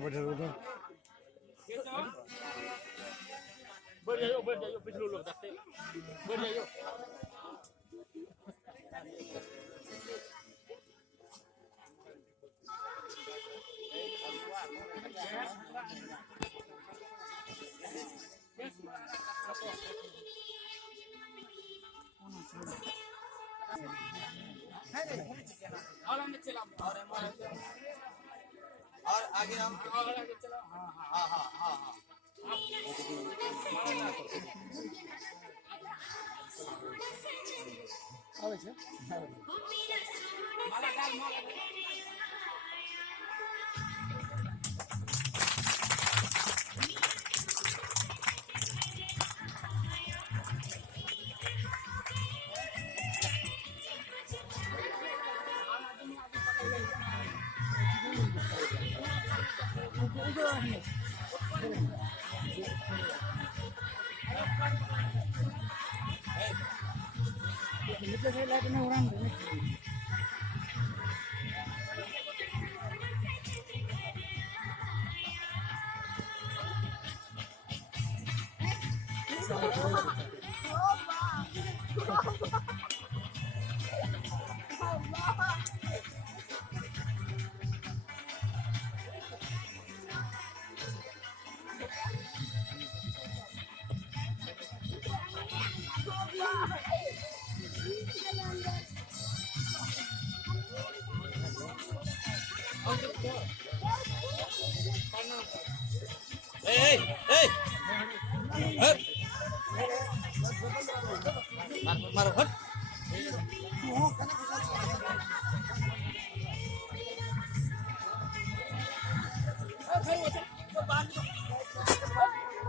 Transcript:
बैठे उधर बढ़ जाइयो पिछले लोग जाते बढ़ जाइयो और आगे हम और आगे चलो हाँ हाँ हाँ हाँ આવે છે માલા ગાલ માલા એટલે કે લાગને ઉડાન દે मारो हट ભાઈ